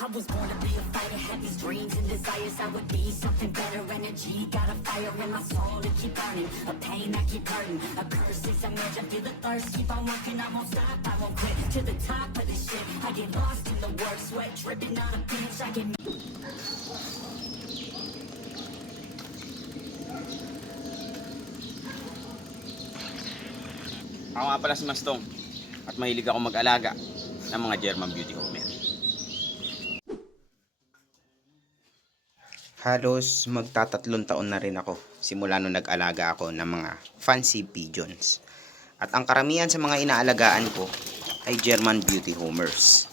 I was born to be a fighter, had these dreams and desires. I would be something better, energy Got a fire in my soul to keep burning. A pain I keep hurting, a curse is a merge I feel the thirst, keep on working, I won't stop. I won't quit, to the top of this shit. I get lost in the work, sweat dripping on a bench I get Ako nga pala si Mastong. At mahilig ako mag-alaga ng mga German Beauty Homer. Halos magtatatlong taon na rin ako simula nung nag-alaga ako ng mga fancy pigeons. At ang karamihan sa mga inaalagaan ko ay German Beauty Homers.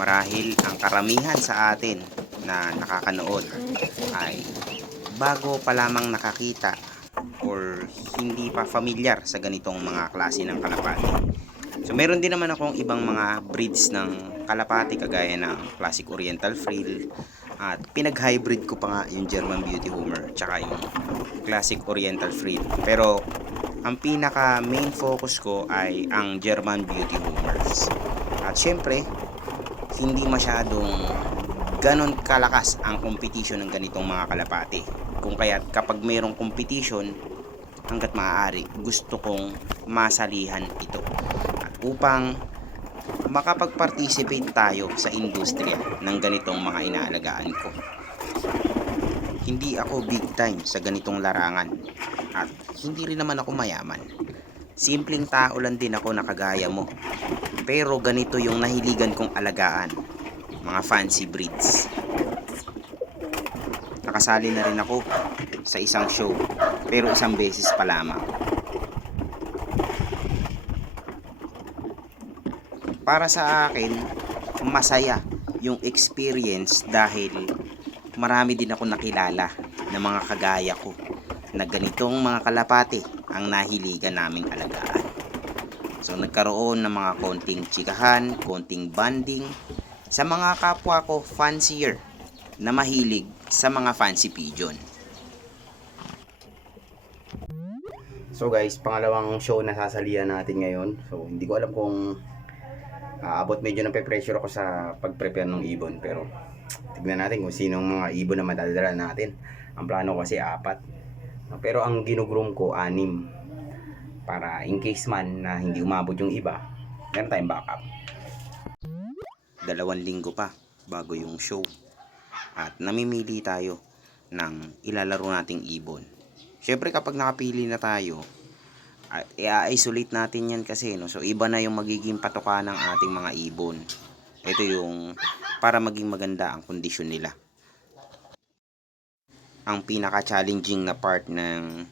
Marahil ang karamihan sa atin na nakakanood ay bago pa lamang nakakita or hindi pa familiar sa ganitong mga klase ng kalapati. So meron din naman akong ibang mga breeds ng kalapati kagaya ng Classic Oriental Frill at pinag-hybrid ko pa nga yung German Beauty Homer tsaka yung Classic Oriental Frill. Pero ang pinaka main focus ko ay ang German Beauty Homers. At syempre, hindi masyadong ganon kalakas ang competition ng ganitong mga kalapati. Kung kaya kapag mayroong competition, hanggat maaari, gusto kong masalihan ito. At upang makapag-participate tayo sa industriya ng ganitong mga inaalagaan ko. Hindi ako big time sa ganitong larangan at hindi rin naman ako mayaman. Simpleng tao lang din ako na kagaya mo. Pero ganito yung nahiligan kong alagaan. Mga fancy breeds. Nakasali na rin ako sa isang show. Pero isang beses pa lamang. Para sa akin, masaya yung experience dahil marami din ako nakilala na mga kagaya ko na ganitong mga kalapate ang nahiligan naming alagaan. So nagkaroon ng mga konting chikahan, konting banding sa mga kapwa ko fancier na mahilig sa mga fancy pigeon. So guys, pangalawang show na sasalihan natin ngayon. So hindi ko alam kung aabot medyo na pressure ako sa pag-prepare ng ibon pero tignan natin kung sinong mga ibon na madadala natin. Ang plano ko kasi apat. Pero ang ginugroom ko anim para in case man na hindi umabot yung iba, meron tayong backup. Dalawang linggo pa bago yung show. At namimili tayo ng ilalaro nating ibon. Siyempre kapag nakapili na tayo, i-isolate natin yan kasi no. So iba na yung magiging patoka ng ating mga ibon. Ito yung para maging maganda ang kondisyon nila. Ang pinaka-challenging na part ng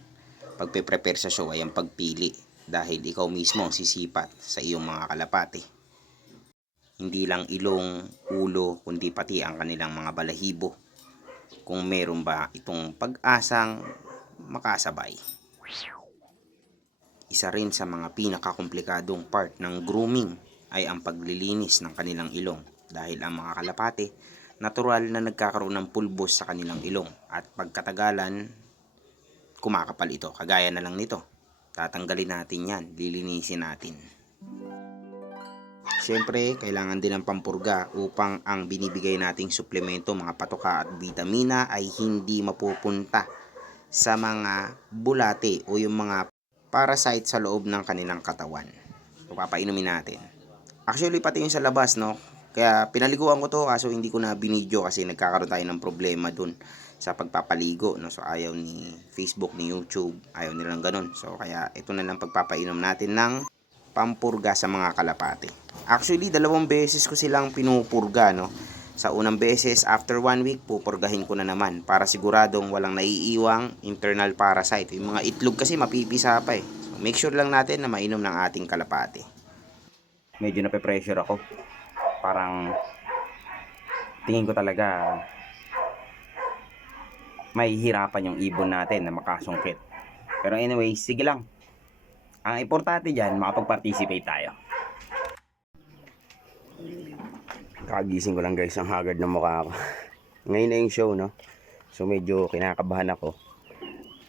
pagpe-prepare sa show ay ang pagpili dahil ikaw mismo ang sisipat sa iyong mga kalapate. Hindi lang ilong, ulo, kundi pati ang kanilang mga balahibo. Kung meron ba itong pag-asang makasabay. Isa rin sa mga pinakakomplikadong part ng grooming ay ang paglilinis ng kanilang ilong. Dahil ang mga kalapate natural na nagkakaroon ng pulbos sa kanilang ilong at pagkatagalan kumakapal ito. Kagaya na lang nito tatanggalin natin yan lilinisin natin. Siyempre, kailangan din ng pampurga upang ang binibigay nating suplemento, mga patoka at vitamina ay hindi mapupunta sa mga bulate o yung mga parasite sa loob ng kanilang katawan. So, papainumin natin. Actually, pati yung sa labas, no? Kaya pinaliguan ko to kaso hindi ko na binidyo kasi nagkakaroon tayo ng problema dun sa pagpapaligo. No? So ayaw ni Facebook, ni YouTube, ayaw nilang ganun. So kaya ito na lang pagpapainom natin ng pampurga sa mga kalapate. Actually, dalawang beses ko silang pinupurga, no? Sa unang beses, after one week, pupurgahin ko na naman para siguradong walang naiiwang internal parasite. Yung mga itlog kasi mapipisa pa eh. So, make sure lang natin na mainom ng ating kalapate. Medyo nape-pressure ako. Parang tingin ko talaga mahihirapan yung ibon natin na makasungkit. Pero anyway, sige lang. Ang importante dyan, makapag-participate tayo. Kagising ko lang guys, ang haggard ng mukha ko. Ngayon na yung show, no? So medyo kinakabahan ako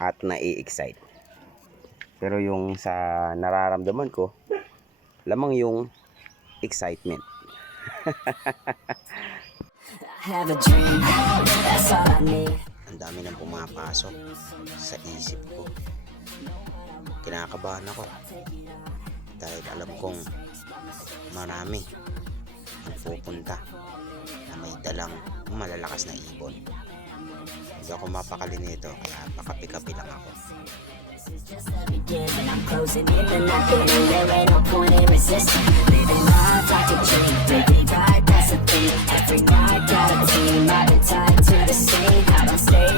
at nai-excite. Pero yung sa nararamdaman ko, lamang yung excitement. have a dream. Ang dami nang pumapasok sa isip ko. Kinakabahan ako. Dahil alam kong marami pupunta na may dalang malalakas na ibon. Hindi ako mapakali nito kaya pakapi-kapi lang ako.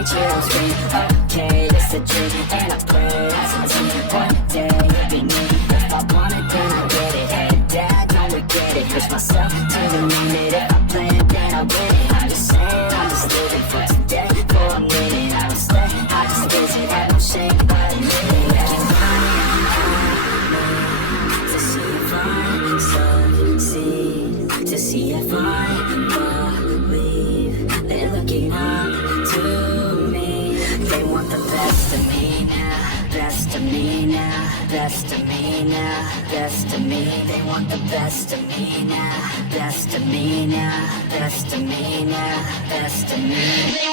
Dream, that's okay, it's a dream. And I pray as a team, one day it'll be me. If I want it, Push myself to the limit. If I play it, then I win it. Want the best of me now, best of me now, best of me now, best of me. They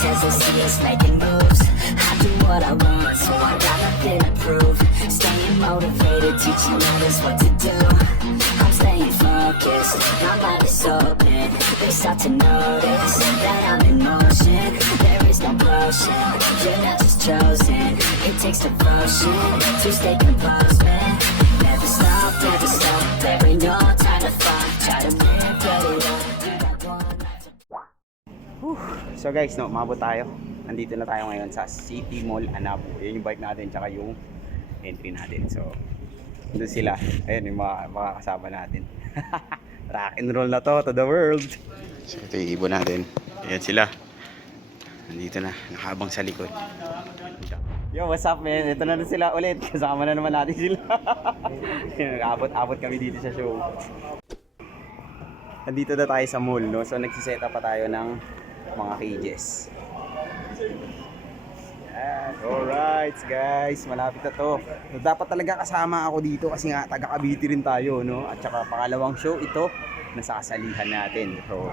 as they see us making moves. I do what I want, so I got nothing to prove. Staying motivated, teaching others what to do. I'm staying focused, my mind is open. They start to notice that I'm in motion. There is no potion, you're not just chosen. It takes devotion to stay composed, man. Never stop, never stop. There ain't no time to fall. Try to to So guys, no, umabot tayo. Nandito na tayo ngayon sa City Mall Anabu. Yan yung bike natin, tsaka yung entry natin. So, doon sila. Ayun, yung mga, mga kasama natin. Rock and roll na to to the world. So, ito yung ibon natin. Ayan sila. Nandito na, nakahabang sa likod. Yo, what's up man? Ito na na sila ulit. Kasama na naman natin sila. Abot-abot kami dito sa show. Nandito na tayo sa mall, no? So, nagsiset up pa tayo ng mga cages. Yan. Alright, guys. Malapit na to. So, dapat talaga kasama ako dito kasi nga taga Cavite rin tayo, no? At saka pangalawang show ito na sa kasalihan natin. So,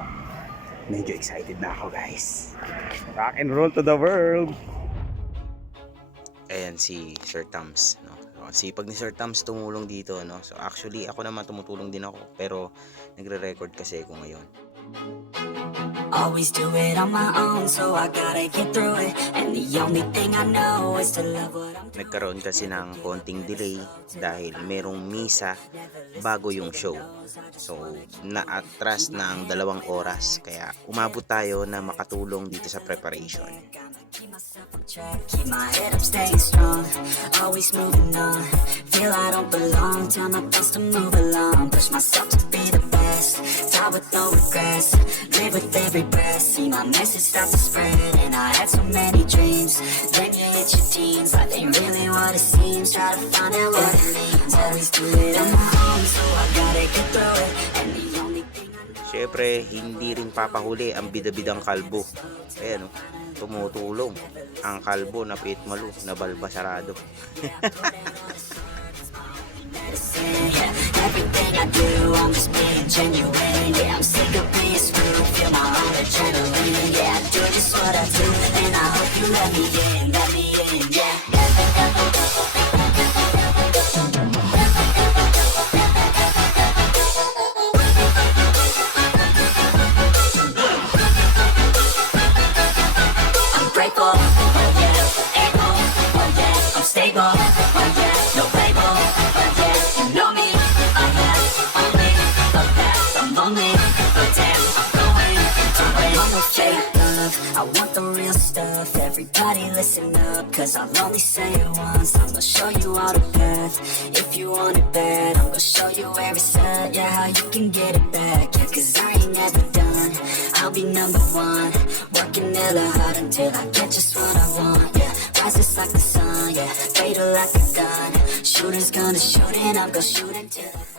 medyo excited na ako, guys. Rock and roll to the world! Ayan si Sir Tams, no? So, sipag ni Sir Tams tumulong dito, no? So, actually, ako naman tumutulong din ako. Pero, nagre-record kasi ako ngayon. Always do it on my own, so I gotta get through it. And the only thing I know is to love what I'm doing. Nagkaroon kasi ng konting delay dahil merong misa bago yung show. So, na-atras na ang dalawang oras. Kaya umabot tayo na makatulong dito sa preparation. Keep my head up, staying strong. Always moving on. Feel I don't belong. Tell my thoughts to move along. Push myself to be the best. Die with no regrets. Live with every breath. See my message start to spread. And I had so many dreams. Then you hit your teens. Life ain't really what it seems. Try to find out what it means. Always do it on my own, so I gotta get through it. And the only thing I know. Siyempre, hindi rin papahuli ang bidabidang kalbo. Ayan, oh, tumutulong. Ang kalbo na pitmalu, na balbasarado. let me in, let me in. Yeah. Cause I'll only say it once. I'm gonna show you all the path. If you want it bad, I'm gonna show you it's at. Yeah, how you can get it back. Yeah, cause I ain't never done. I'll be number one. Working hella hard until I get just what I want. Yeah, rises like the sun. Yeah, fatal like a gun. Shooters gonna shoot and I'm gonna shoot until I.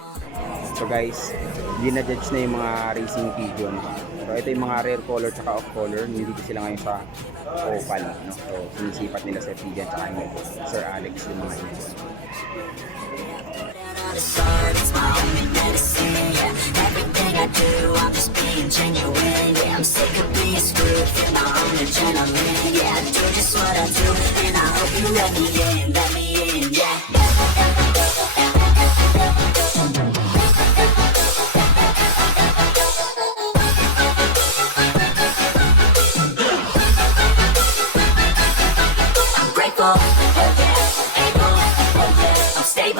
So guys, hindi na yung mga racing pigeon. So ito yung mga rare color tsaka off color. Nandito sila ngayon sa Oh, opal. No? So sinisipat nila sa tsaka yung Sir Alex yung mga yun. I'm sick of being screwed, yeah I do just what I do, and I hope you let me in, let me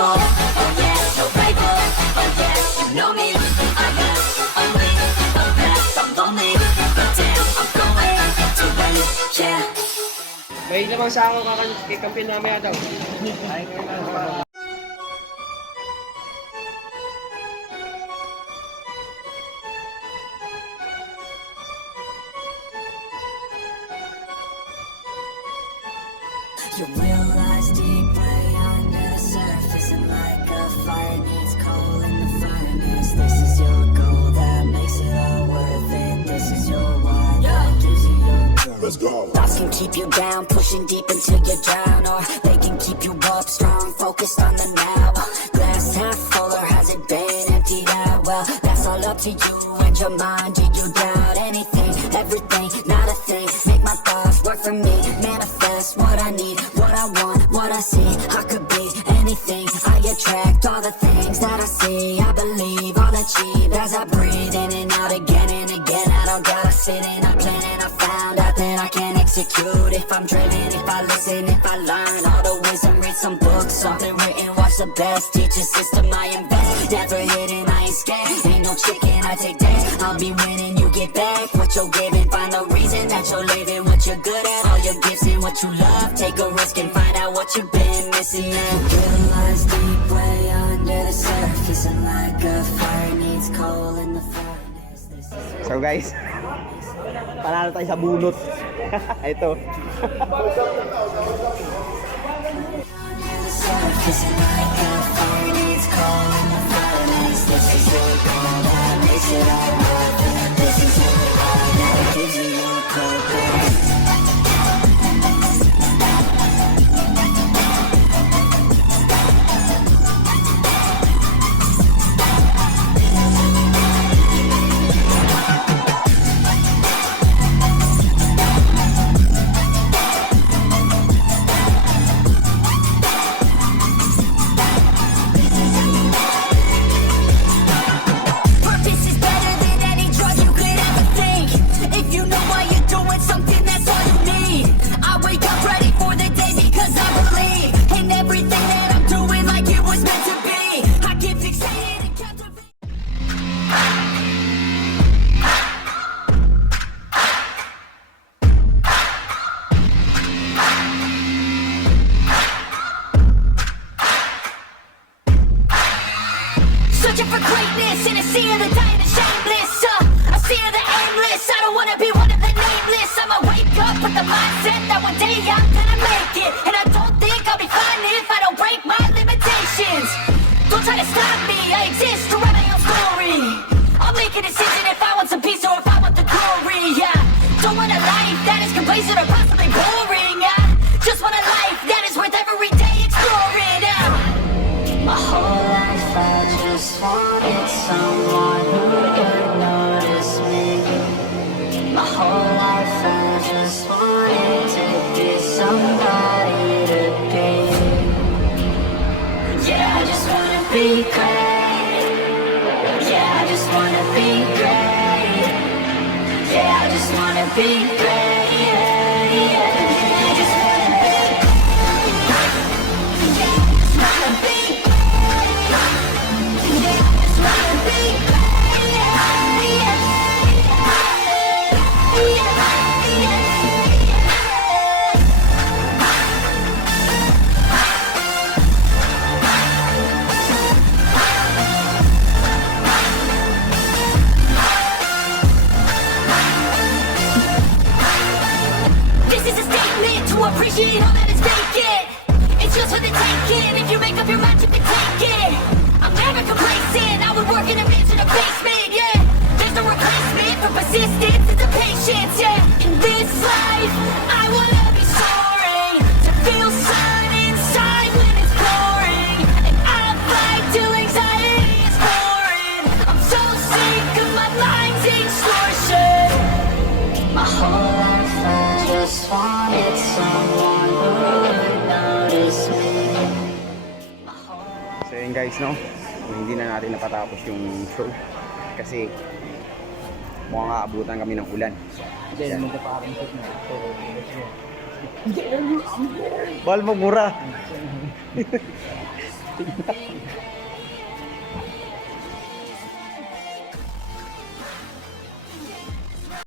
I'm stable, oh yeah, no rival, oh yeah, you know me, I have only a path, I'm lonely, but damn, I'm going to win, yeah. May lamang sa ako kakampi namin daw. Let's go. Thoughts can keep you down, pushing deep until you drown Or they can keep you up strong, focused on the now. Glass half full or has it been emptied out? Well, that's all up to you and your mind Do you doubt anything, everything, not a thing. Make my thoughts work for me, manifest what I need What I want, what I see, I could be anything. I attract all the things that I see. I believe, I'll achieve as I breathe in and out again and again. I don't gotta sit and execute If I'm driven, if I listen, if I learn. All the wisdom Read some books, something written, watch the best Teach a system. I invest, never hidden, I ain't scared. Ain't no chicken, I take that I'll be winning, you get back what you're giving. Find the reason that you're living, what you're good at. All your gifts and what you love. Take a risk and find out what you've been missing. Now Realize deep way under the surface And like a fire needs coal in the furnace. So guys, panalo tayo sa bunot. ito. This is your I'll make be great. appreciate all that is vacant. It's yours for the taking. If you make up your mind, you can take it. I'm never complacent. I would work in a mansion, a basement. Yeah, there's no replacement for persistence. Yun guys, no? Hindi na natin napatapos yung show. Kasi mukhang aabutan kami ng ulan. Then, magpapaking shoot na. So. Bal mo mura.